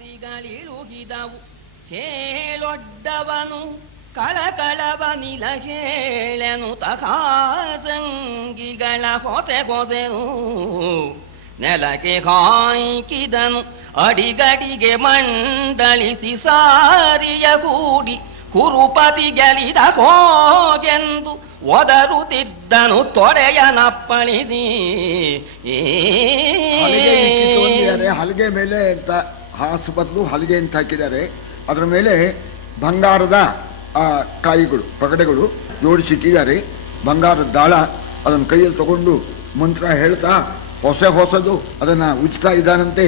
ಚಾರಿಗಳಿಳುಹಿದವು ಹೇಳೊಡ್ಡವನು ಕಳಕಳವನಿಲ ಹೇಳೆನು ತಕಾಸಂಗಿಗಳ ಹೊಸೆನು ನೆಲಕ್ಕೆ ಹಾಕಿದನು ಅಡಿಗಡಿಗೆ ಮಂಡಳಿಸಿ ಸಾರಿಯ ಕೂಡಿ ಕುರುಪತಿ ಗೆಲಿದ ಹೋಗೆಂದು ಒದರುತ್ತಿದ್ದನು ತೊಡೆಯನಪ್ಪಳಿಸಿ. ಹಲಗೆ ಮೇಲೆ ಅಂತ ಹಾಸು ಬದಲು ಹಲಗೆ ಅಂತ ಹಾಕಿದ್ದಾರೆ. ಅದರ ಮೇಲೆ ಬಂಗಾರದ ಕಾಯಿಗಳು ಪಗಡೆಗಳು ಜೋಡಿಸಿಟ್ಟಿದ್ದಾರೆ. ಬಂಗಾರದ ದಾಳ ಅದನ್ನು ಕೈಯಲ್ಲಿ ತಗೊಂಡು ಮಂತ್ರ ಹೇಳ್ತಾ ಹೊಸದು ಅದನ್ನ ಉಜ್ತಾ ಇದ್ದಾನಂತೆ.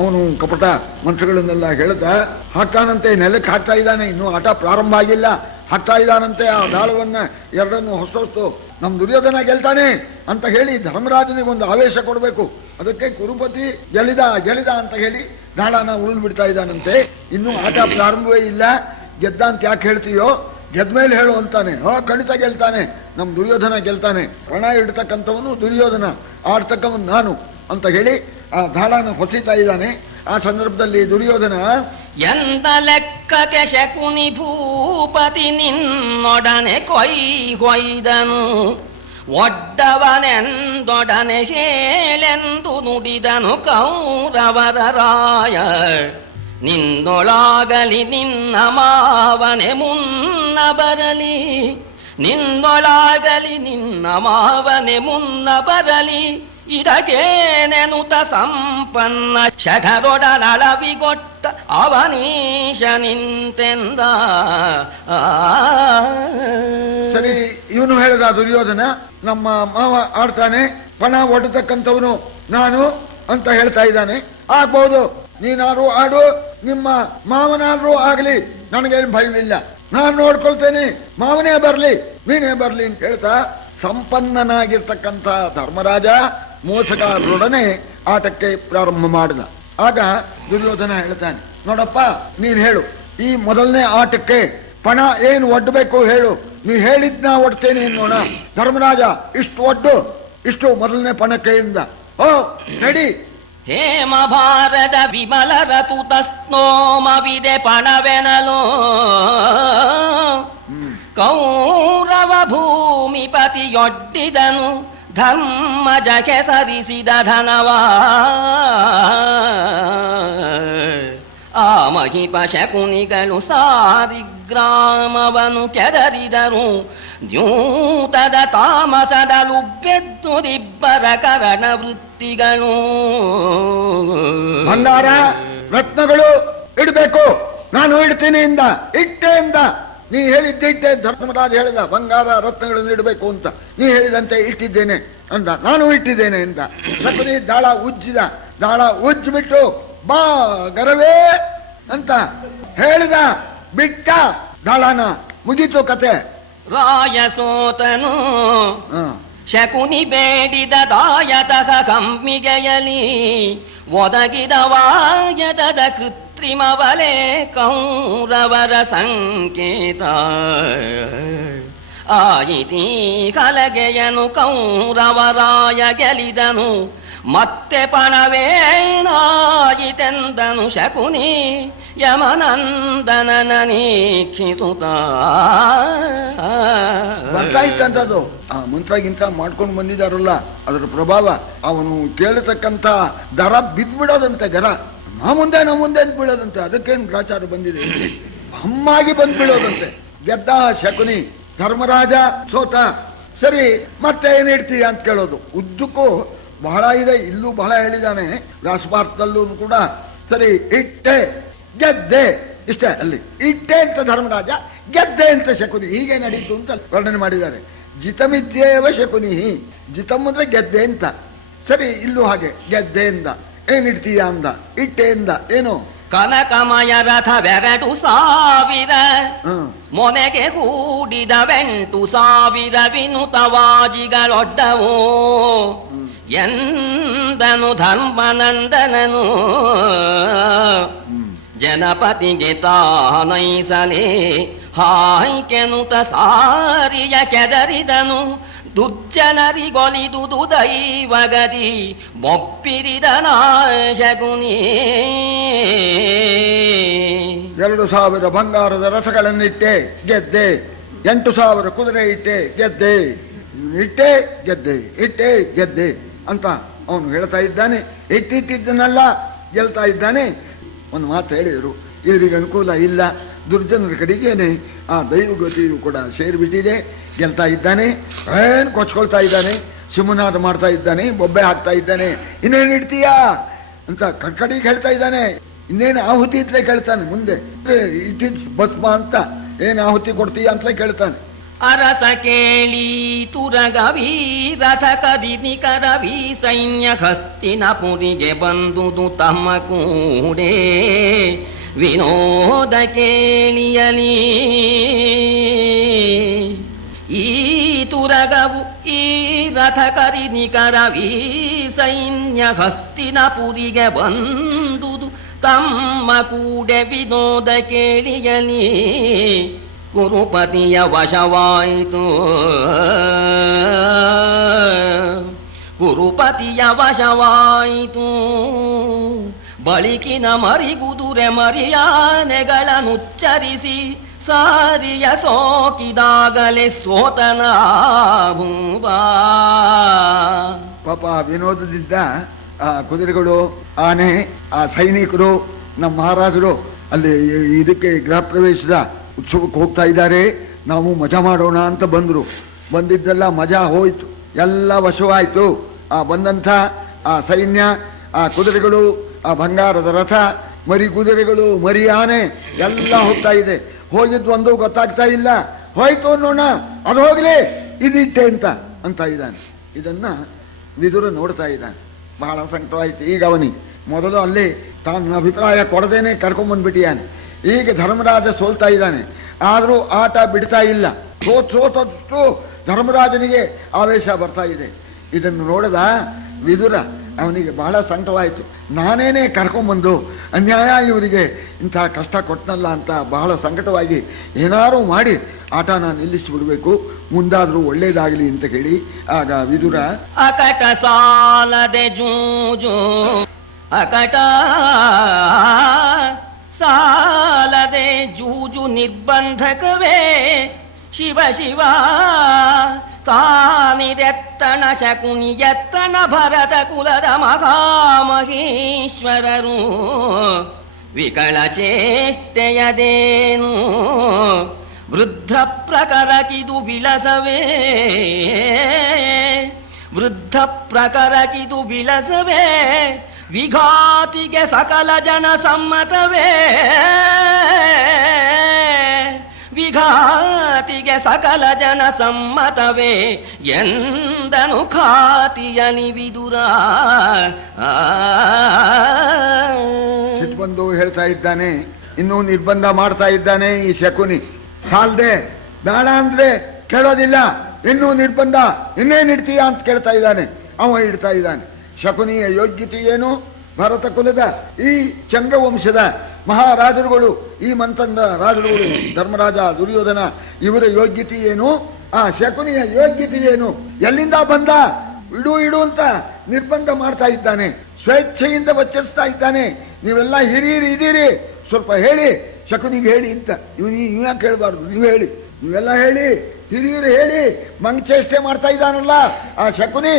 ಅವನು ಕಪಟ ಮಂತ್ರಗಳನ್ನೆಲ್ಲ ಹೇಳ್ತಾ ಹಾಕ್ತಾನಂತೆ. ನೆಲಕ್ಕೆ ಹಾಕ್ತಾ ಇದ್ದಾನೆ. ಇನ್ನೂ ಆಟ ಪ್ರಾರಂಭ ಆಗಿಲ್ಲ. ಹಾಕ್ತಾ ಇದ್ದಾನಂತೆ ಆ ದಾಳವನ್ನ ಎರಡನ್ನು ಹೊಸತು ನಮ್ ದುರ್ಯೋಧನ ಗೆಲ್ತಾನೆ ಅಂತ ಹೇಳಿ ಧರ್ಮರಾಜನಿಗೊಂದು ಆವೇಶ ಕೊಡಬೇಕು. ಅದಕ್ಕೆ ಕುರುಪತಿ ಗೆಲಿದ ಅಂತ ಹೇಳಿ ದಾಳನ ಉಳಿದು ಬಿಡ್ತಾ ಇದ್ದಾನಂತೆ. ಇನ್ನೂ ಆಟ ಪ್ರಾರಂಭವೇ ಇಲ್ಲ. ಗೆದ್ದ ಅಂತ ಯಾಕೆ ಹೇಳ್ತೀಯೋ, ಗೆದ್ಮೇಲೆ ಹೇಳು ಅಂತಾನೆ. ಖಂಡಿತ ಗೆಲ್ತಾನೆ, ನಮ್ ದುರ್ಯೋಧನ ಗೆಲ್ತಾನೆ. ರಣ ಇಡ್ತಕ್ಕಂಥವನು ದುರ್ಯೋಧನ, ಆಡ್ತಕ್ಕವನು ನಾನು ಅಂತ ಹೇಳಿ ಆ ದಾಳನ ಹೊಸಿತಾ ಇದ್ದಾನೆ. ಆ ಸಂದರ್ಭದಲ್ಲಿ ದುರ್ಯೋಧನ ಎಂದ ಲೆಕ್ಕಕ್ಕೆ ಶಕುನಿ ಭೂಪತಿ ನಿನ್ನೊಡನೆ ಕೊಯ್ದನು ಒಡ್ಡವನೆಂದೊಡನೆ ಹೇಳೆಂದು ನುಡಿದನು ಕೌರವರ ರಾಯ. ನಿನ್ನೊಳಾಗಲಿ ನಿನ್ನ ಮಾವನೆ ಮುನ್ನ ಬರಲಿ, ನಿನ್ನೊಳಾಗಲಿ ನಿನ್ನ ಮಾವನೆ ಮುನ್ನ ಬರಲಿ. ಇದಗೇನೆನುತ ಸಂಪನ್ನ ಶಠರೊಡನಳವಿಗೊಟ್ಟ ಅವನೀಶ ನಿಂತೆಂದ. ಸರಿ, ಇವನು ಹೇಳಿದ ದುರ್ಯೋಧನ, ನಮ್ಮ ಮಾವ ಆಡ್ತಾನೆ, ಪಣ ಒಡ್ಡತಕ್ಕಂಥವನು ನಾನು ಅಂತ ಹೇಳ್ತಾ ಇದ್ದಾನೆ. ಆಗ್ಬಹುದು, ನೀನಾದ್ರೂ ಆಡು, ನಿಮ್ಮ ಮಾವನಾದ್ರೂ ಆಗ್ಲಿ, ನನಗೇನು ಭಯವಿಲ್ಲ, ನಾನು ನೋಡ್ಕೊಳ್ತೇನೆ, ಮಾವನೇ ಬರ್ಲಿ ನೀನೇ ಬರ್ಲಿ ಅಂತ ಹೇಳ್ತಾ ಸಂಪನ್ನನಾಗಿರ್ತಕ್ಕಂಥ ಧರ್ಮರಾಜ ಮೋಸಗಾರರೊಡನೆ ಆಟಕ್ಕೆ ಪ್ರಾರಂಭ ಮಾಡಿದ. ಆಗ ದುರ್ಯೋಧನ ಹೇಳ್ತಾನೆ, ನೋಡಪ್ಪ ನೀನ್ ಹೇಳು, ಈ ಮೊದಲನೇ ಆಟಕ್ಕೆ ಪಣ ಏನು ಒಡ್ಡಬೇಕು ಹೇಳು, ನೀ ಹೇಳಿದ್ನ ಒಡ್ತೇನೆ ಅನ್ನೋಣ. ಧರ್ಮರಾಜ ಇಷ್ಟು ಒಡ್ಡು, ಇಷ್ಟು ಮೊದಲನೇ ಪಣಕ್ಕೆಯಿಂದ ರೆಡಿ. ಹೇಮ ಭಾರತ ವಿಮಲ ರತುತಸ್ನೋಮವಿದೆ ಪಣವೆನಲು ಕೌರವ ಭೂಮಿಪತಿಯೊಡ್ಡಿದನು ಧರ್ಮಜ ಕೆಸರಿಸಿದ ಧನವ. ಆ ಮಹಿಪ ಶಕುನಿಗಳು ಸಾರಿಗ್ರಾಮವನು ಕೆದರಿದರು. ದ್ಯೂತದ ತಾಮಸದಲು ಬೆದ್ದುರಿಬ್ಬರ ಕರಣ ವೃತ್ತಿಗಳು. ಬಂಗಾರ ರತ್ನಗಳು ಇಡಬೇಕು, ನಾನು ಇಡ್ತೀನಿ ಇಂದ ಇಟ್ಟೆ ಇಂದ. ನೀ ಹೇಳಿದ್ದಿಟ್ಟೆ, ಧರ್ಮರಾಜ ಹೇಳಿದ ಬಂಗಾರ ರತ್ನಗಳನ್ನು ಇಡಬೇಕು ಅಂತ. ನೀ ಹೇಳಿದಂತೆ ಇಟ್ಟಿದ್ದೇನೆ ಅಂದ, ನಾನು ಇಟ್ಟಿದ್ದೇನೆ ಅಂತ. ಶಕುನಿ ದಾಳ ಉಜ್ಜಿದ, ದಾಳ ಉಜ್ಜಿಬಿಟ್ಟು ಬಾ ಗರವೇ ಅಂತ ಹೇಳಿದ, ಬಿಟ್ಟ ದಾಳನ, ಮುಗೀತು ಕತೆ. ರಾಯ ಸೋತನು ಶಕುನಿ ಬೇಡಿದ ದಾಯತಃ ಕಮ್ಮಿಗೆಯಲಿ ಒದಗಿದ ವಾಯದ ಕೃತ್ರಿಮವಲೇ ಕೌರವರ ಸಂಕೇತ. ಆಯಿತೀ ಕಲಗೆಯನು ಕೌರವರಾಯ ಗೆಲಿದನು, ಮತ್ತೆ ಪಣವೇನಾಯಿತೆಂದನು ಶಕುನಿ ಯಮನಂದನನ ನೀಕ್ಷಿಸುತ್ತ. ಬರ್ತಾಯಿತ್ತಂಥದ್ದು ಆ ಮಂತ್ರಗಿಂತ ಮಾಡ್ಕೊಂಡು ಬಂದಿದ್ದಾರಲ್ಲ, ಅದರ ಪ್ರಭಾವ. ಅವನು ಕೇಳತಕ್ಕಂಥ ದರ ಬಿದ್ಬಿಡೋದಂತೆ, ದರ ನಾ ಮುಂದೆ ಅಂತ ಬೀಳೋದಂತೆ. ಅದಕ್ಕೇನು ಗ್ರಾಚಾರ ಬಂದಿದೆ, ಹಮ್ಮಾಗಿ ಬಂದ್ ಬೀಳೋದಂತೆ. ಗೆದ್ದ ಶಕುನಿ, ಧರ್ಮರಾಜ ಸೋತ. ಸರಿ, ಮತ್ತೆ ಏನ್ ಇಡ್ತೀಯ ಅಂತ ಕೇಳೋದು. ಉದ್ದಕ್ಕೂ ಬಹಳ ಇದೆ, ಇಲ್ಲೂ ಬಹಳ ಹೇಳಿದ್ದಾನೆ, ವ್ಯಾಸಭಾರತದಲ್ಲೂ ಕೂಡ. ಸರಿ, ಇಟ್ಟೆ ಗೆದ್ದೆ, ಇಷ್ಟೇ. ಅಲ್ಲಿ ಇಟ್ಟೆ ಅಂತ ಧರ್ಮರಾಜ, ಗೆದ್ದೆ ಅಂತ ಶಕುನಿ. ಹೀಗೆ ನಡೀತು ಅಂತ ವರ್ಣನೆ ಮಾಡಿದ್ದಾರೆ. ಜಿತಮಿತ್ಯೇವ ಶಕುನಿ, ಜಿತಮ್ ಅಂದ್ರೆ ಗೆದ್ದೆ ಅಂತ. ಸರಿ, ಇಲ್ಲೂ ಹಾಗೆ ಗೆದ್ದೆ ಎಂದ. ಏನಿಡ್ತೀಯ ಅಂದ, ಇಟ್ಟೆ ಎಂದ. ಏನು? ಕನಕಮಯ ರಥವೆರಡು ಸಾವಿರ ಮೊನೆಗೆ ಹೂಡಿದ 8,000 ವಿನುತವಾಜಿಗಳೊಡ್ಡವು ಎಂದನು ಧರ್ಮನಂದನನು. ಜನಪತಿಗೆ ತಾನೈಸಲೇ ಹಾಯ್ಕೆನುತ ಸಾರಿಯ ಕೆದರಿದನು ದುರ್ಜನರಿಗೊಲಿದುದು ದೈವಗತಿ ಬೊಪ್ಪಿರಿದ ನಾಶಗುನಿ. 2,000 ಬಂಗಾರದ ರಥಗಳನ್ನಿಟ್ಟೆ ಗೆದ್ದೆ, 8,000 ಕುದುರೆ ಇಟ್ಟೆ ಗೆದ್ದೆ, ಇಟ್ಟೆ ಗೆದ್ದೆ, ಇಟ್ಟೆ ಗೆದ್ದೆ ಅಂತ ಅವನು ಹೇಳ್ತಾ ಇದ್ದಾನೆ. ಇಟ್ಟಿದ್ದನ್ನೆಲ್ಲ ಗೆಲ್ತಾ ಇದ್ದಾನೆ. ಒಂದು ಮಾತು ಹೇಳಿದರು, ಇವರಿಗೆ ಅನುಕೂಲ ಇಲ್ಲ, ದುರ್ಜನರ ಕಡೆಗೇನೆ ಆ ದೈವಗತಿಯು ಕೂಡ ಸೇರಿಬಿಟ್ಟಿದೆ. ಗೆಲ್ತಾ ಇದ್ದಾನೆ, ಏನು ಕೊಚ್ಕೊಳ್ತಾ ಇದ್ದಾನೆ, ಸಿಂಹನಾದ ಮಾಡ್ತಾ ಇದ್ದಾನೆ, ಬೊಬ್ಬೆ ಹಾಕ್ತಾ ಇದ್ದಾನೆ. ಇನ್ನೇನು ಇಡ್ತೀಯಾ ಅಂತ ಕಡ್ಕಡಿಗೆ ಹೇಳ್ತಾ ಇದ್ದಾನೆ. ಇನ್ನೇನು ಆಹುತಿ ಇತ್ತಲೇ ಕೇಳ್ತಾನೆ. ಮುಂದೆ ಇಟ್ಟಿದ್ ಭಸ್ಮ ಅಂತ ಏನು ಆಹುತಿ ಕೊಡ್ತೀಯ ಅಂತಲೇ ಕೇಳ್ತಾನೆ. ಅರಸ ಕೇಳಿ ತುರಗವಿ ರಥ ಕದಿನಿ ಕರವಿ ಸೈನ್ಯ ಹಸ್ತಿನಪುರಿಗೆ ಬಂದುದು ತಮ್ಮ ಕೂಡೆ ವಿನೋದ ಕೇಳಿಯಲಿ. ಈ ತುರಗವು ಈ ರಥ ಕದಿನಿ ಕರವಿ ಸೈನ್ಯ ಹಸ್ತಿನಪುರಿಗೆ ಬಂದುದು ತಮ್ಮ ಕೂಡೆ ವಿನೋದ ಕೇಳಿಯಲಿ. ಕುರುಪತಿಯ ವಶವಾಯಿತು, ಕುರುಪತಿಯ ವಶವಾಯಿತು. ಬಳಿಕಿನ ಮರಿಗುದುರೆ ಮರಿಯಾನೆಗಳನ್ನುಚ್ಚರಿಸಿ ಸಾರಿಯ ಸೋಕಿದಾಗಲೇ ಸೋತನ ಭೂಬಾ. ಪಾಪ ವಿನೋದದಿದ್ದ ಆ ಕುದುರೆಗಳು, ಆನೆ, ಆ ಸೈನಿಕರು, ನಮ್ಮ ಮಹಾರಾಜರು ಅಲ್ಲಿ ಇದಕ್ಕೆ ಗೃಹ ಪ್ರವೇಶದ ಉತ್ಸವಕ್ಕೆ ಹೋಗ್ತಾ ಇದ್ದಾರೆ, ನಾವು ಮಜಾ ಮಾಡೋಣ ಅಂತ ಬಂದರು. ಬಂದಿದ್ದೆಲ್ಲ ಮಜಾ ಹೋಯ್ತು, ಎಲ್ಲ ವಶವಾಯಿತು. ಆ ಬಂದಂಥ ಆ ಸೈನ್ಯ, ಆ ಕುದುರೆಗಳು, ಆ ಬಂಗಾರದ ರಥ, ಮರಿ ಕುದುರೆಗಳು, ಮರಿ ಆನೆ ಎಲ್ಲ ಹೋಗ್ತಾ ಇದೆ. ಹೋಗಿದ್ದು ಒಂದು ಗೊತ್ತಾಗ್ತಾ ಇಲ್ಲ. ಹೋಯ್ತು ಅನ್ನೋಣ, ಅದು ಹೋಗ್ಲಿ, ಇದಿಟ್ಟೆ ಅಂತ ಇದ್ದಾನೆ. ಇದನ್ನ ವಿದುರ ನೋಡ್ತಾ ಇದ್ದಾನೆ. ಬಹಳ ಸಂಕಟವಾಯ್ತು ಈಗ ಅವನಿಗೆ. ಮೊದಲು ಅಲ್ಲಿ ತಾನು ಅಭಿಪ್ರಾಯ ಕೊಡದೇನೆ ಕರ್ಕೊಂಡ್ಬಂದ್ಬಿಟ್ಟಿಯಾನೆ. ಈಗ ಧರ್ಮರಾಜ ಸೋಲ್ತಾ ಇದ್ದಾನೆ, ಆದರೂ ಆಟ ಬಿಡ್ತಾ ಇಲ್ಲ. ಸೋತಷ್ಟು ಧರ್ಮರಾಜನಿಗೆ ಆವೇಶ ಬರ್ತಾ ಇದೆ. ಇದನ್ನು ನೋಡಿದ ವಿದುರ ಅವನಿಗೆ ಬಹಳ ಸಂಕಟವಾಯಿತು. ನಾನೇನೇ ಕರ್ಕೊಂಬಂದು ಅನ್ಯಾಯ ಇವರಿಗೆ ಇಂಥ ಕಷ್ಟ ಕೊಟ್ಟನಲ್ಲ ಅಂತ ಬಹಳ ಸಂಕಟವಾಗಿ ಏನಾರು ಮಾಡಿ ಆಟನ ನಿಲ್ಲಿಸಿಬಿಡ್ಬೇಕು, ಮುಂದಾದರೂ ಒಳ್ಳೇದಾಗಲಿ ಅಂತ ಹೇಳಿ ಆಗ ವಿದುರ ಅಕಟ ಸಾಲದೆ ಜೂಜು, ಅಕಟ ಸಾಲದೆ ಜೂಜು ನಿರ್ಬಂಧಕವೇ ಶಿವ ಶಿವ. ತಾನಿರೆತ್ತಣ ಶಕುನಿ ಎತ್ತಣ ಭರತ ಕುಲದ ಮಹಾಮಹೇಶ್ವರರು ವಿಕಳ ಚೇಷ್ಟೆಯದೇನು ವೃದ್ಧ ಪ್ರಕರಕಿದು ವಿಳಸವೇ, ವೃದ್ಧ ಪ್ರಕರಕಿದು ವಿಳಸವೇ. ವಿಘಾತಿಗೆ ಸಕಲ ಜನ ಸಮ್ಮತವೇ, ವಿಘಾತಿಗೆ ಸಕಲ ಜನ ಸಮ್ಮತವೇ ಎಂದನು ಖಾತಿಯನಿ ವಿದುರ. ಸಿಟ್ಟು ಬಂದು ಹೇಳ್ತಾ ಇದ್ದಾನೆ, ಇನ್ನೂ ನಿರ್ಬಂಧ ಮಾಡ್ತಾ ಇದ್ದಾನೆ ಈ ಶಕುನಿ. ಸಾಲ್ದೆ, ಬೇಡ ಅಂದ್ರೆ ಕೇಳೋದಿಲ್ಲ, ಇನ್ನೂ ನಿರ್ಬಂಧ, ಇನ್ನೇನು ಇಡ್ತೀಯ ಅಂತ ಕೇಳ್ತಾ ಇದ್ದಾನೆ. ಅವ ಇಡ್ತಾ ಇದ್ದಾನೆ. ಶಕುನಿಯ ಯೋಗ್ಯತೆ ಏನು? ಭರತ ಕುಲದ ಈ ಚಂದ್ರವಂಶದ ಮಹಾರಾಜರುಗಳು, ಈ ಮಂತಂದ ರಾಜರುಗಳು, ಧರ್ಮರಾಜ, ದುರ್ಯೋಧನ, ಇವರ ಯೋಗ್ಯತೆ ಏನು? ಆ ಶಕುನಿಯ ಯೋಗ್ಯತೆ ಏನು? ಎಲ್ಲಿಂದ ಬಂದ? ಇಡು ಅಂತ ನಿರ್ಬಂಧ ಮಾಡ್ತಾ ಇದ್ದಾನೆ. ಸ್ವೇಚ್ಛೆಯಿಂದ ವಚ್ಚರಿಸ್ತಾ ಇದ್ದಾನೆ. ನೀವೆಲ್ಲ ಹಿರಿಯರು ಇದ್ದೀರಿ, ಸ್ವಲ್ಪ ಹೇಳಿ, ಶಕುನಿಗೆ ಹೇಳಿ ಅಂತ. ಇವ್ ಯಾಕೆ ಹೇಳ್ಬಾರ್ದು? ನೀವು ಹೇಳಿ, ನೀವೆಲ್ಲ ಹೇಳಿ, ಹಿರಿಯರು ಹೇಳಿ. ಮಂಗಚೇಷ್ಟೆ ಮಾಡ್ತಾ ಇದ್ದಾನಲ್ಲ ಆ ಶಕುನಿ.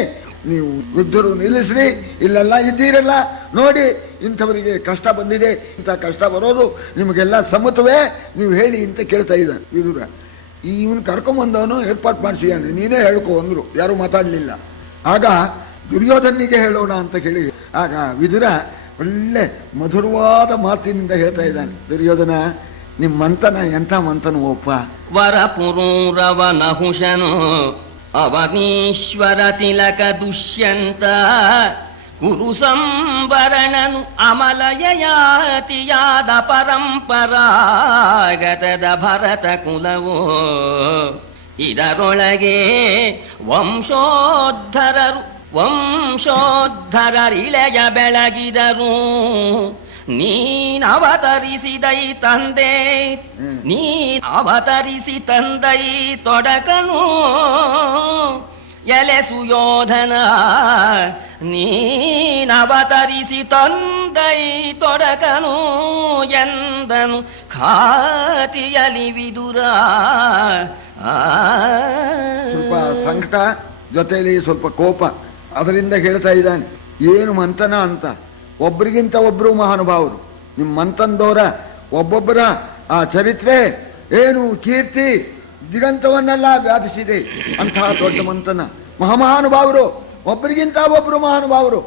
ನೀವು ವೃದ್ಧರು ನಿಲ್ಲಿಸ್ರಿ, ಇಲ್ಲೆಲ್ಲ ಇದ್ದೀರಲ್ಲ, ನೋಡಿ ಇಂಥವರಿಗೆ ಕಷ್ಟ ಬಂದಿದೆ, ಇಂಥ ಕಷ್ಟ ಬರೋದು ನಿಮಗೆಲ್ಲ ಸಮ್ಮತವೇ, ನೀವು ಹೇಳಿ ಅಂತ ಕೇಳ್ತಾ ಇದ್ದಾನೆ ವಿದುರ. ಇವನು ಕರ್ಕೊಂಬಂದವನು ಏರ್ಪಾಟ್ ಮಾಡಿಸಿದ್ದಾನೆ, ನೀನೇ ಹೇಳ್ಕೊ ಅಂದ್ರು, ಯಾರು ಮಾತಾಡಲಿಲ್ಲ. ಆಗ ದುರ್ಯೋಧನಿಗೆ ಹೇಳೋಣ ಅಂತ ಹೇಳಿ ಆಗ ವಿದುರ ಒಳ್ಳೆ ಮಧುರವಾದ ಮಾತಿನಿಂದ ಹೇಳ್ತಾ ಇದ್ದಾನೆ. ದುರ್ಯೋಧನ, ನಿಮ್ಮ ಮಂತನ ಎಂಥ ಮಂತನು ಒಪ್ಪ. ವರಪುರೂರವ ನಹುಶನು ಅವನೀಶ್ವರ ತಿಲಕ ದುಷ್ಯಂತ ಕುರು ಸಂವರಣನು ಅಮಲಯಯಾತಿಯಾದ ಪರಂಪರಾಗತದ ಭರತ ಕುಲವೋ. ಇದರೊಳಗೆ ವಂಶೋದ್ಧರರಿಳೆಯ ಬೆಳಗಿದರು. ನೀನವತರಿಸಿದೈ ತಂದೆ, ನೀನವತರಿಸಿ ತಂದೈ ತೊಡಕನು. ಎಲೆ ಸುಯೋಧನ ನೀನವತರಿಸಿ ತಂದೈ ತೊಡಕನು ಎಂದನು ಖಾತಿಯಲಿ ವಿದುರ. ಸ್ವಲ್ಪ ಸಂಕಟ ಜೊತೆಯಲ್ಲಿ ಸ್ವಲ್ಪ ಕೋಪ, ಅದರಿಂದ ಹೇಳ್ತಾ ಇದ್ದಾನೆ ಏನು ಮಂಥನ ಅಂತ. ಒಬ್ರಿಗಿಂತ ಒಬ್ರು ಮಹಾನುಭಾವರು. ನಿಮ್ಮ ಮಂಥನದವರ ಒಬ್ಬೊಬ್ಬರ ಆ ಚರಿತ್ರೆ ಏನು ಕೀರ್ತಿ ದಿಗಂತವನ್ನೆಲ್ಲ ವ್ಯಾಪಿಸಿದೆ. ಅಂತಹ ದೊಡ್ಡ ಮಂಥನ, ಮಹಾನುಭಾವರು, ಒಬ್ಬರಿಗಿಂತ ಒಬ್ರು ಮಹಾನುಭಾವರು.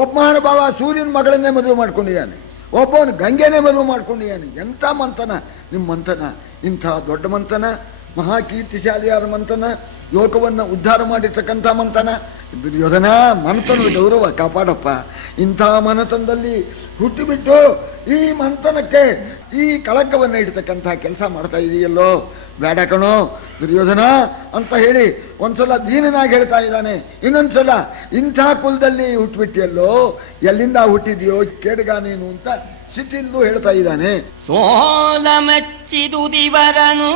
ಒಬ್ಬ ಮಹಾನುಭಾವ ಸೂರ್ಯನ ಮಗಳನ್ನೇ ಮದುವೆ ಮಾಡ್ಕೊಂಡಿದ್ದಾನೆ, ಒಬ್ಬವನು ಗಂಗೆನೇ ಮದುವೆ ಮಾಡ್ಕೊಂಡಿದ್ದಾನೆ. ಎಂಥ ಮಂಥನ ನಿಮ್ಮ ಮಂಥನ! ಇಂಥ ದೊಡ್ಡ ಮಂಥನ, ಮಹಾಕೀರ್ತಿಶಾಲಿಯಾದ ಮಂಥನ, ಲೋಕವನ್ನು ಉದ್ಧಾರ ಮಾಡಿರ್ತಕ್ಕಂಥ ಮಂಥನ. ದುರ್ಯೋಧನ, ಮಂಥನದ ಗೌರವ ಕಾಪಾಡಪ್ಪ. ಇಂಥ ಮನತನದಲ್ಲಿ ಹುಟ್ಟುಬಿಟ್ಟು ಈ ಮಂಥನಕ್ಕೆ ಈ ಕಳಂಕವನ್ನು ಇಡ್ತಕ್ಕಂಥ ಕೆಲಸ ಮಾಡ್ತಾ ಇದೆಯಲ್ಲೋ, ಬೇಡ ಕಣೋ ದುರ್ಯೋಧನ ಅಂತ ಹೇಳಿ ಒಂದ್ಸಲ ದೀನನಾಗಿ ಹೇಳ್ತಾ ಇದ್ದಾನೆ. ಇನ್ನೊಂದ್ಸಲ ಇಂಥ ಕುಲದಲ್ಲಿ ಹುಟ್ಟುಬಿಟ್ಟಿಯಲ್ಲೋ, ಎಲ್ಲಿಂದ ಹುಟ್ಟಿದೆಯೋ ಕೇಡುಗ ನೀನು ಅಂತ ಸಿಟ್ಟಿಂದು ಹೇಳ್ತಾ ಇದ್ದಾನೆ. ಸೋಲ ಮೆಚ್ಚಿದುದಿವರನು,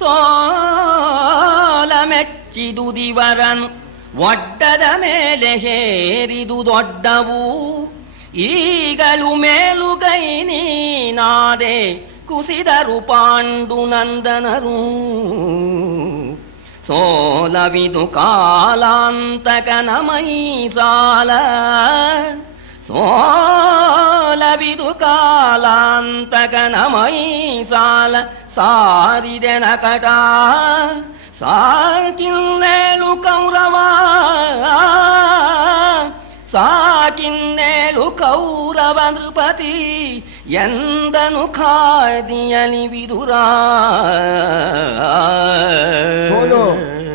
ಸೋಲ ಮೆಚ್ಚಿದುದಿವರನು, ಒಡ್ಡದ ಮೇಲೆ ಹೇರಿದು ದೊಡ್ಡವು. ಈಗಲೂ ಮೇಲುಗೈ ನೀನಾದೆ ಕುಸಿದರು ಪಾಂಡುನಂದನರು. ಸೋಲವಿದು ಕಾಲಾಂತಕನ ಮೈಸಾಲ, ಸೋಲವಿದು ಕಾಲಾಂತಕನ ಮೈಸಾಲ. ಸಾರಿದೆನ ಕಟ ಸಾಕಿನ್ನೇಳು ಕೌರವ, ಸಾಕಿನ್ನೇಳು ಕೌರವ ನೃಪತಿ ಎಂದನು ಖಾದಿಯಲಿ ವಿದುರ. ಸೋಲು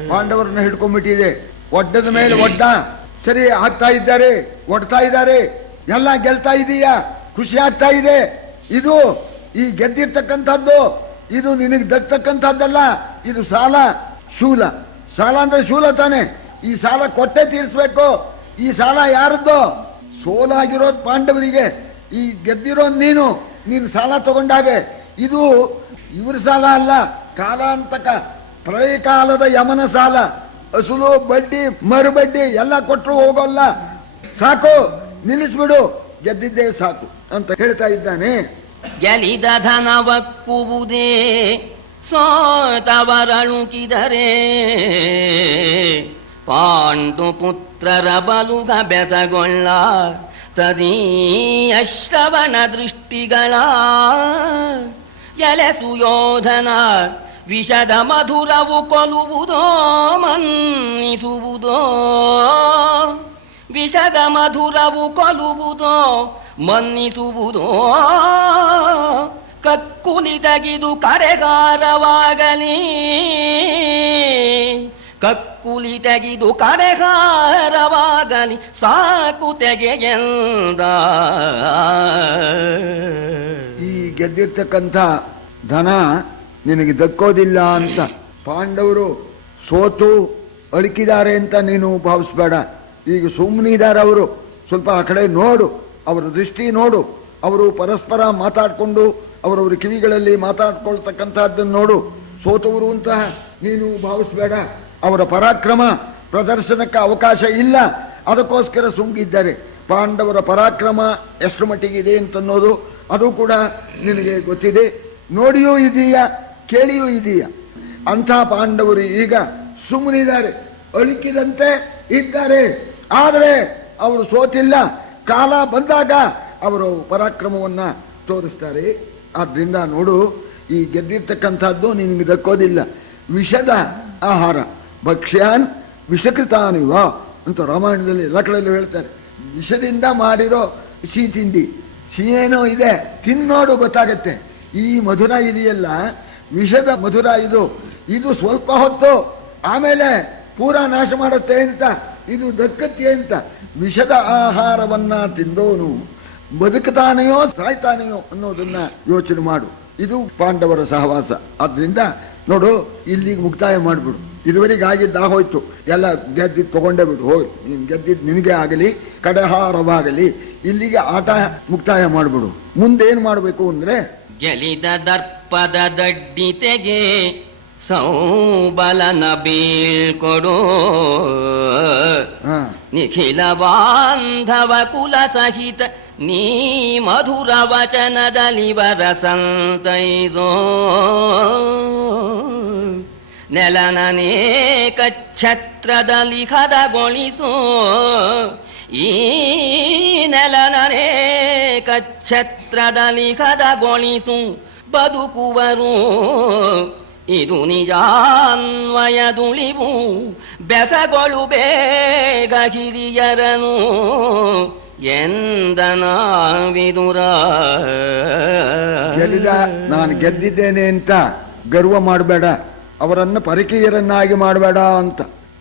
ಪಾಂಡವರನ್ನ ಹಿಡ್ಕೊಂಡ್ಬಿಟ್ಟಿದೆ. ಒಡ್ಡದ ಮೇಲೆ ಒಡ್ಡ ಸರಿ ಆಗ್ತಾ ಇದ್ದಾರೆ, ಒಡ್ತಾ ಇದ್ದಾರೆ, ಎಲ್ಲ ಗೆಲ್ತಾ ಇದೀಯಾ, ಖುಷಿ ಆಗ್ತಾ ಇದೆ. ಇದು ಈ ಗೆದ್ದಿರ್ತಕ್ಕಂಥದ್ದು ಇದು ನಿನಗೆ ದಕ್ಕತಕ್ಕಂಥದ್ದಲ್ಲ, ಇದು ಸಾಲ, ಶೂಲ. ಸಾಲ ಅಂದ್ರೆ ಶೂಲ ತಾನೆ. ಈ ಸಾಲ ಕೊಟ್ಟೆ ತೀರಿಸ್ಬೇಕು. ಈ ಸಾಲ ಯಾರದ್ದು? ಸೋಲಾಗಿರೋದು ಪಾಂಡವರಿಗೆ, ಈ ಗೆದ್ದಿರೋದು ನೀನು ಸಾಲ ತಗೊಂಡಾಗೆ. ಇದು ಇವ್ರ ಸಾಲ ಅಲ್ಲ, ಕಾಲಾಂತಕ ಪ್ರಳಯ ಕಾಲದ ಯಮನ ಸಾಲ. ಅಸುಲು ಬಡ್ಡಿ ಮರುಬಡ್ಡಿ ಎಲ್ಲ ಕೊಟ್ಟರು ಹೋಗೋಲ್ಲ. ಸಾಕು, ನಿಲ್ಲಿಸ್ಬಿಡು, ಗೆದ್ದಿದ್ದೇ ಸಾಕು ಅಂತ ಹೇಳ್ತಾ ಇದ್ದಾನೆ. ಗೆಲಿದ ಧನವಕ್ಕುವುದೇ ಸೋತವರಳುಕಿದರೆ, ಪಾಂಡು ಪುತ್ರರ ಬಲುಗ ಬೆಸಗೊಳ್ಳ ತದೀಯ ಶ್ರವಣ ದೃಷ್ಟಿಗಳ. ಎಲೆ ಸುಯೋಧನ ವಿಷದ ಮಧುರವು ಕೊಲುವುದೋ ಮನ್ನಿಸುವುದೋ, ವಿಷದ ಮಧುರವು ಕೊಲುವುದೋ ಮನ್ನಿಸುವುದೋ. ಕಕ್ಕುಲಿ ತೆಗೆದು ಕರೆಗಾರವಾಗಲಿ, ಕಕ್ಕುಲಿ ತೆಗೆದು ಕರೆಗಾರವಾಗಲಿ ಸಾಕು ತೆಗೆಯಂದ. ಈ ಗೆದ್ದಿರ್ತಕ್ಕಂಥ ಧನ ನಿನಗೆ ದಕ್ಕೋದಿಲ್ಲ ಅಂತ ಪಾಂಡವರು ಸೋತು ಅಳುಕಿದ್ದಾರೆ ಅಂತ ನೀನು ಭಾವಿಸ್ಬೇಡ. ಈಗ ಸುಮ್ಮನಿದ್ದಾರೆ ಅವರು. ಸ್ವಲ್ಪ ಆ ಕಡೆ ನೋಡು, ಅವರ ದೃಷ್ಟಿ ನೋಡು. ಅವರು ಪರಸ್ಪರ ಮಾತಾಡಿಕೊಂಡು ಅವರವರ ಕಿವಿಗಳಲ್ಲಿ ಮಾತಾಡ್ಕೊಳ್ತಕ್ಕಂಥದ್ದನ್ನು ನೋಡು. ಸೋತವರು ಅಂತ ನೀನು ಭಾವಿಸ್ಬೇಡ. ಅವರ ಪರಾಕ್ರಮ ಪ್ರದರ್ಶನಕ್ಕೆ ಅವಕಾಶ ಇಲ್ಲ, ಅದಕ್ಕೋಸ್ಕರ ಸುಮ್ಗಿದ್ದಾರೆ. ಪಾಂಡವರ ಪರಾಕ್ರಮ ಎಷ್ಟು ಮಟ್ಟಿಗಿದೆ ಅಂತನ್ನೋದು ಅದು ಕೂಡ ನಿನಗೆ ಗೊತ್ತಿದೆ. ನೋಡಿಯೂ ಇದೀಯಾ, ಕೇಳಿಯೂ ಇದೀಯಾ. ಅಂಥ ಪಾಂಡವರು ಈಗ ಸುಮ್ಮನಿದ್ದಾರೆ, ಅಳುಕಿದಂತೆ ಇದ್ದಾರೆ. ಆದರೆ ಅವರು ಸೋತಿಲ್ಲ. ಕಾಲ ಬಂದಾಗ ಅವರು ಪರಾಕ್ರಮವನ್ನ ತೋರಿಸ್ತಾರೆ. ಆದ್ರಿಂದ ನೋಡು, ಈ ಗೆದ್ದಿರ್ತಕ್ಕಂಥದ್ದು ನಿನಗೆ ದಕ್ಕೋದಿಲ್ಲ. ವಿಷದ ಆಹಾರ ಭಕ್ಷ್ಯಾನ್ ವಿಷಕೃತಾನಿವ ಅಂತ ರಾಮಾಯಣದಲ್ಲಿ ಎಲ್ಲ ಕಡೆಯಲ್ಲೂ ಹೇಳ್ತಾರೆ. ವಿಷದಿಂದ ಮಾಡಿರೋ ಸಿಹಿ ತಿಂಡಿ, ಸಿಹಿಯೇನೋ ಇದೆ, ತಿನ್ನೋಡು ಗೊತ್ತಾಗತ್ತೆ. ಈ ಮಧುರ ಇದೆಯಲ್ಲ, ವಿಷದ ಮಧುರ ಇದು ಸ್ವಲ್ಪ ಹೊತ್ತು ಆಮೇಲೆ ಪೂರಾ ನಾಶ ಮಾಡುತ್ತೆ ಅಂತ, ಇದು ದಕ್ಕತ್ತೆ ಅಂತ. ವಿಷದ ಆಹಾರವನ್ನ ತಿಂದೋನು ಬದುಕುತ್ತಾನೆಯೋ ಸಾಯ್ತಾನೆಯೋ ಅನ್ನೋದನ್ನ ಯೋಚನೆ ಮಾಡು. ಇದು ಪಾಂಡವರ ಸಹವಾಸ. ಆದ್ರಿಂದ ನೋಡು, ಇಲ್ಲಿಗೆ ಮುಕ್ತಾಯ ಮಾಡ್ಬಿಡು. ಇದುವರೆಗೆ ಆಗಿದ್ದಾಗೋಯ್ತು, ಎಲ್ಲ ಗೆದ್ದಿದ್ದು ತಗೊಂಡೇ ಬಿಡು. ಹೋಗಿ ನೀನು ಗೆದ್ದಿದ್ದು ನಿನಗೆ ಆಗಲಿ, ಕಡೆಹಾರವಾಗಲಿ. ಇಲ್ಲಿಗೆ ಆಟ ಮುಕ್ತಾಯ ಮಾಡ್ಬಿಡು. ಮುಂದೇನ್ ಮಾಡ್ಬೇಕು ಅಂದ್ರೆ, ಗೆಲಿದ ದರ್ಪದ ದಡ್ಡಿತೆಗೆ ಸೌಬಲನ ಬೀಳ್ಕೊಡು ಹಾ ನಿಖಿಲ ಬಾಂಧವ ಕುಲ ಸಹಿತ ನೀ ಮಧುರ ವಚನದಲ್ಲಿ ವರಸಂತೈಸೋ ನೆಲನನೇಕ ಛತ್ರದಲ್ಲಿ ಹದಗೊಳಿಸೋ ಈ ನೆಲನನೇಕ ಛತ್ರದಲ್ಲಿ ಹದಗೊಳಿಸು ಬದುಕುವರು ಇದು ನಿಜಾನ್ವಯದುಳಿವು ಬೆಸಗೊಳು ಬೇಗ ಹಿರಿಯರನು ಎಂದನ ವಿದುರ. ಗೆಲ್ಲಿದ ನಾನು ಗೆದ್ದಿದ್ದೇನೆ ಅಂತ ಗರ್ವ ಮಾಡಬೇಡ, ಅವರನ್ನು ಪರಕೀಯರನ್ನಾಗಿ ಮಾಡಬೇಡ ಅಂತ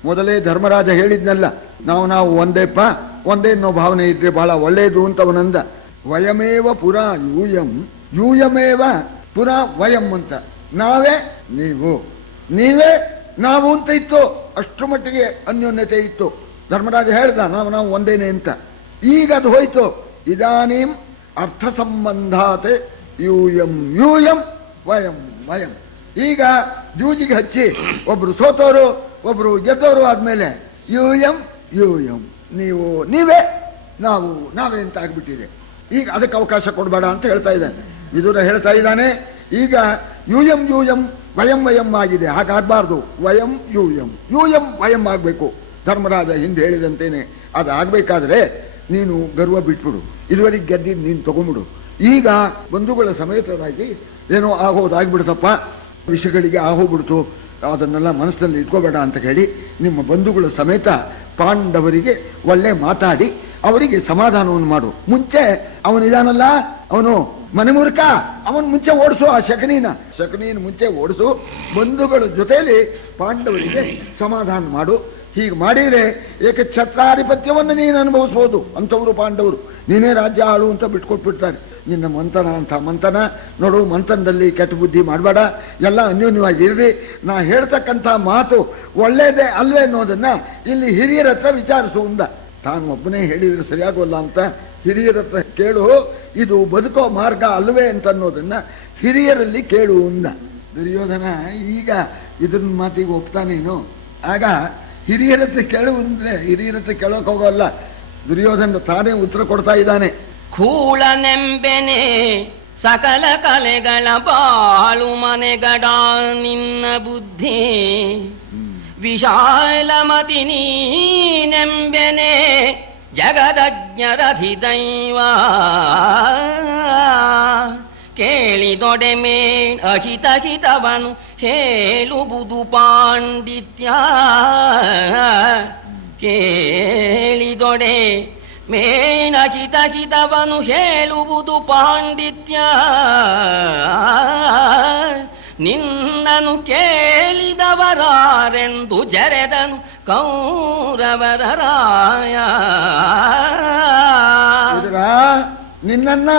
ಮೊದಲೇ ಧರ್ಮರಾಜ ಹೇಳಿದ್ನಲ್ಲ. ನಾವು ಒಂದೇಪ್ಪ ಒಂದೇ ಅನ್ನೋ ಭಾವನೆ ಇದ್ರೆ ಬಹಳ ಒಳ್ಳೆಯದು ಅಂತ ಅವನಂದ. ವಯಮೇವ ಪುರ ಯೂಯಂ ಯೂಯಮೇವ ಪುರ ವಯಂ ಅಂತ. ನಾವೇ ನೀವು, ನೀವೇ ನಾವು ಅಂತ ಇತ್ತು. ಅಷ್ಟರ ಮಟ್ಟಿಗೆ ಅನ್ಯೋನ್ಯತೆ ಇತ್ತು. ಧರ್ಮರಾಜ ಹೇಳ್ದ ನಾವು ಒಂದೇನೆ ಅಂತ. ಈಗ ಅದು ಹೋಯ್ತು. ಇದಾನೀಂ ಅರ್ಥ ಸಂಬಂಧಾತೆ ಯೂಯಂ ಯೂಯಂ ವಯಂ ವಯಂ. ಈಗ ಜೂಜಿಗೆ ಹಚ್ಚಿ ಒಬ್ರು ಸೋತವರು ಒಬ್ರು ಗೆದ್ದವರು ಆದ್ಮೇಲೆ ಯೂಯಂ ಯೂಯಂ, ನೀವು ನೀವೇ ನಾವು ನಾವೇ ಅಂತ ಆಗ್ಬಿಟ್ಟಿದೆ. ಈಗ ಅದಕ್ಕೆ ಅವಕಾಶ ಕೊಡಬೇಡ ಅಂತ ಹೇಳ್ತಾ ಇದ್ದಾನೆ ವಿದುರ. ಹೇಳ್ತಾ ಇದ್ದಾನೆ ಈಗ ಯೂಯಂ ಯೂಯಂ ವಯಂ ವಯಂ ಆಗಿದೆ, ಹಾಗಾಗಬಾರ್ದು. ವಯಂ ಯೂಯಂ ಯೂಯಂ ವಯಂ ಆಗ್ಬೇಕು. ಧರ್ಮರಾಜ ಹಿಂದೆ ಹೇಳಿದಂತೇನೆ ಅದಾಗಬೇಕಾದ್ರೆ ನೀನು ಗರ್ವ ಬಿಟ್ಬಿಡು, ಇದುವರೆಗೆ ಗೆದ್ದಿದ್ದು ನೀನು ತಗೊಂಬಿಡು. ಈಗ ಬಂಧುಗಳ ಸಮೇತರಾಗಿ ಏನೋ ಆಗೋದಾಗ್ಬಿಡ್ತಪ್ಪ, ವಿಷಯಗಳಿಗೆ ಆಗೋಗ್ಬಿಡ್ತು, ಅದನ್ನೆಲ್ಲ ಮನಸ್ಸಿನಲ್ಲಿ ಇಟ್ಕೋಬೇಡ ಅಂತ ಹೇಳಿ ನಿಮ್ಮ ಬಂಧುಗಳ ಸಮೇತ ಪಾಂಡವರಿಗೆ ಒಳ್ಳೆ ಮಾತಾಡಿ ಅವರಿಗೆ ಸಮಾಧಾನವನ್ನು ಮಾಡು. ಮುಂಚೆ ಅವನಿದಾನಲ್ಲ, ಅವನು ಮನೆ ಮುರುಕ, ಅವನ್ ಮುಂಚೆ ಓಡಿಸು. ಆ ಶಕನೀನ ಮುಂಚೆ ಓಡಿಸು. ಬಂಧುಗಳ ಜೊತೆಯಲ್ಲಿ ಪಾಂಡವರಿಗೆ ಸಮಾಧಾನ ಮಾಡು. ಹೀಗೆ ಮಾಡಿದ್ರೆ ಏಕಛತ್ರಾಧಿಪತ್ಯವನ್ನು ನೀನು ಅನುಭವಿಸ್ಬೋದು. ಅಂಥವರು ಪಾಂಡವರು. ನೀನೇ ರಾಜ್ಯ ಆಳು ಅಂತ ಬಿಟ್ಕೊಟ್ಬಿಡ್ತಾರೆ. ನಿನ್ನ ಮಂಥನ ಅಂತ ಮಂಥನ ನೋಡು, ಮಂಥನದಲ್ಲಿ ಕೆಟ್ಟ ಬುದ್ಧಿ ಮಾಡಬೇಡ, ಎಲ್ಲ ಅನ್ಯೋನ್ಯವಾಗಿ ಇರ್ರಿ. ನಾ ಹೇಳ್ತಕ್ಕಂಥ ಮಾತು ಒಳ್ಳೇದೇ ಅಲ್ವೇ ಅನ್ನೋದನ್ನ ಇಲ್ಲಿ ಹಿರಿಯರ ಹತ್ರ ವಿಚಾರಿಸು ಅಂದ. ತಾನು ಒಬ್ಬನೇ ಹೇಳಿದ್ರೆ ಸರಿಯಾಗೋಲ್ಲ ಅಂತ ಹಿರಿಯರ ಹತ್ರ ಕೇಳು, ಇದು ಬದುಕೋ ಮಾರ್ಗ ಅಲ್ವೇ ಅಂತ ಅನ್ನೋದನ್ನ ಹಿರಿಯರಲ್ಲಿ ಕೇಳು ಅಂದ. ದುರ್ಯೋಧನ ಈಗ ಇದ್ರ ಮಾತಿಗೆ ಒಪ್ತಾನೇನು? ಆಗ ಹಿರಿಯರ ಹತ್ರ ಕೇಳು ಅಂದ್ರೆ ಹಿರಿಯರ ಹತ್ರ ಕೇಳೋಕೆ ಹೋಗೋಲ್ಲ. ದುರ್ಯೋಧನ ತಾನೇ ಉತ್ತರ ಕೊಡ್ತಾ ಇದ್ದಾನೆ. ಕೂಳನೆಂಬೆನೆ ಸಕಲ ಕಲೆಗಳ ಬಾಳು ಮನೆಗಡ ನಿನ್ನ ಬುದ್ಧಿ ವಿಶಾಲಮತಿ ನೀನೆಂಬೆನೆ ಜಗದಜ್ಞರಧಿ ದೈವ ಕೇಳಿದೊಡೆಮೆ ಅಹಿತಹಿತವನು ಹೇಳುವುದು ಪಾಂಡಿತ್ಯ ಕೇಳಿದೊಡೆ ಮೇನಹಿತಹಿತವನು ಹೇಳುವುದು ಪಾಂಡಿತ್ಯ ನಿನ್ನನು ಕೇಳಿದವರಾರೆಂದು ಜರೆದನು ಕೌರವರ ರಾಯ. ನಿನ್ನನ್ನ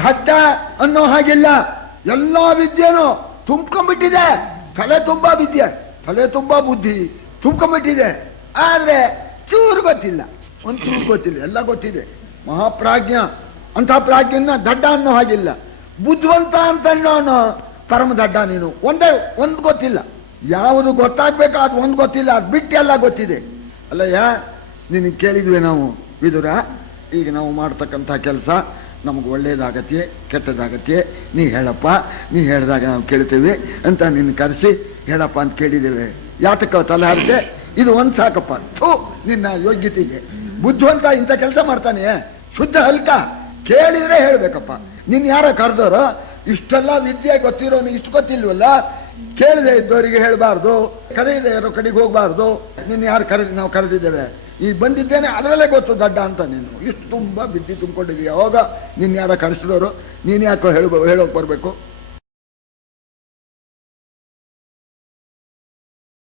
ದಡ್ಡ ಅನ್ನೋ ಹಾಗಿಲ್ಲ, ಎಲ್ಲಾ ವಿದ್ಯೆನೂ ತುಂಬ್ಕೊಂಡ್ಬಿಟ್ಟಿದೆ. ತಲೆ ತುಂಬಾ ವಿದ್ಯೆ, ತಲೆ ತುಂಬಾ ಬುದ್ಧಿ ತುಂಬ್ಕೊಂಡ್ಬಿಟ್ಟಿದೆ. ಆದ್ರೆ ಚೂರು ಗೊತ್ತಿಲ್ಲ, ಒಂಚೂರು ಗೊತ್ತಿಲ್ಲ, ಎಲ್ಲ ಗೊತ್ತಿದೆ. ಮಹಾಪ್ರಾಜ್ಞ ಅಂತ ಪ್ರಾಜ್ಞನ್ನ ದಡ್ಡ ಅನ್ನೋ ಹಾಗಿಲ್ಲ. ಬುದ್ಧಿವಂತ ಅಂತ ಅನ್ನೋನು ಪರಮ ದಡ್ಡ. ನೀನು ಒಂದು ಗೊತ್ತಿಲ್ಲ, ಯಾವುದು ಗೊತ್ತಾಗ್ಬೇಕು ಅದು ಒಂದು ಗೊತ್ತಿಲ್ಲ, ಅದು ಬಿಟ್ಟು ಎಲ್ಲ ಗೊತ್ತಿದೆ. ಅಲ್ಲಯ್ಯ, ನಿನಗೆ ಕೇಳಿದ್ವಿ ನಾವು ವಿದುರ, ಈಗ ನಾವು ಮಾಡ್ತಕ್ಕಂಥ ಕೆಲಸ ನಮ್ಗೆ ಒಳ್ಳೇದಾಗತ್ತೆ ಕೆಟ್ಟದಾಗತ್ತೆ, ನೀ ಹೇಳಪ್ಪ, ನೀ ಹೇಳಿದಾಗ ನಾವು ಕೇಳ್ತೇವೆ ಅಂತ ನಿನ್ನ ಕರೆಸಿ ಹೇಳಪ್ಪ ಅಂತ ಕೇಳಿದ್ದೇವೆ. ಯಾತಕ್ಕ ತಲೆ ಹಾರಿದೆ? ಇದು ಒಂದು ಸಾಕಪ್ಪ. ನಿನ್ನ ಯೋಗ್ಯತೆಗೆ ಬುದ್ಧಿವಂತ ಇಂಥ ಕೆಲಸ ಮಾಡ್ತಾನೆ, ಶುದ್ಧ ಹಲ್ಕ. ಕೇಳಿದ್ರೆ ಹೇಳ್ಬೇಕಪ್ಪ. ನಿನ್ ಯಾರ ಕರೆದೋರು? ಇಷ್ಟೆಲ್ಲ ವಿದ್ಯೆ ಗೊತ್ತಿರೋನು ಇಷ್ಟು ಗೊತ್ತಿಲ್ವಲ್ಲ. ಕೇಳದೆ ಇದ್ದವರಿಗೆ ಹೇಳ್ಬಾರ್ದು, ಕರೆಯದೆ ಇರೋ ಕಡೆಗೆ ಹೋಗ್ಬಾರ್ದು. ನಿನ್ನ ಯಾರು ನಾವು ಕರೆದಿದ್ದೇವೆ, ಈಗ ಬಂದಿದ್ದೇನೆ ಅದರಲ್ಲೇ ಗೊತ್ತು ದಡ್ಡ ಅಂತ. ನೀನು ಇಷ್ಟು ತುಂಬಾ ಬಿದ್ದಿ ತುಂಬಿಕೊಂಡಿದೀಯ. ಅವಾಗ ನಿನ್ ಯಾರ ಕರೆಸಿದವರು, ನೀನ್ ಯಾಕೋ ಹೇಳೋಕ್ ಬರ್ಬೇಕು?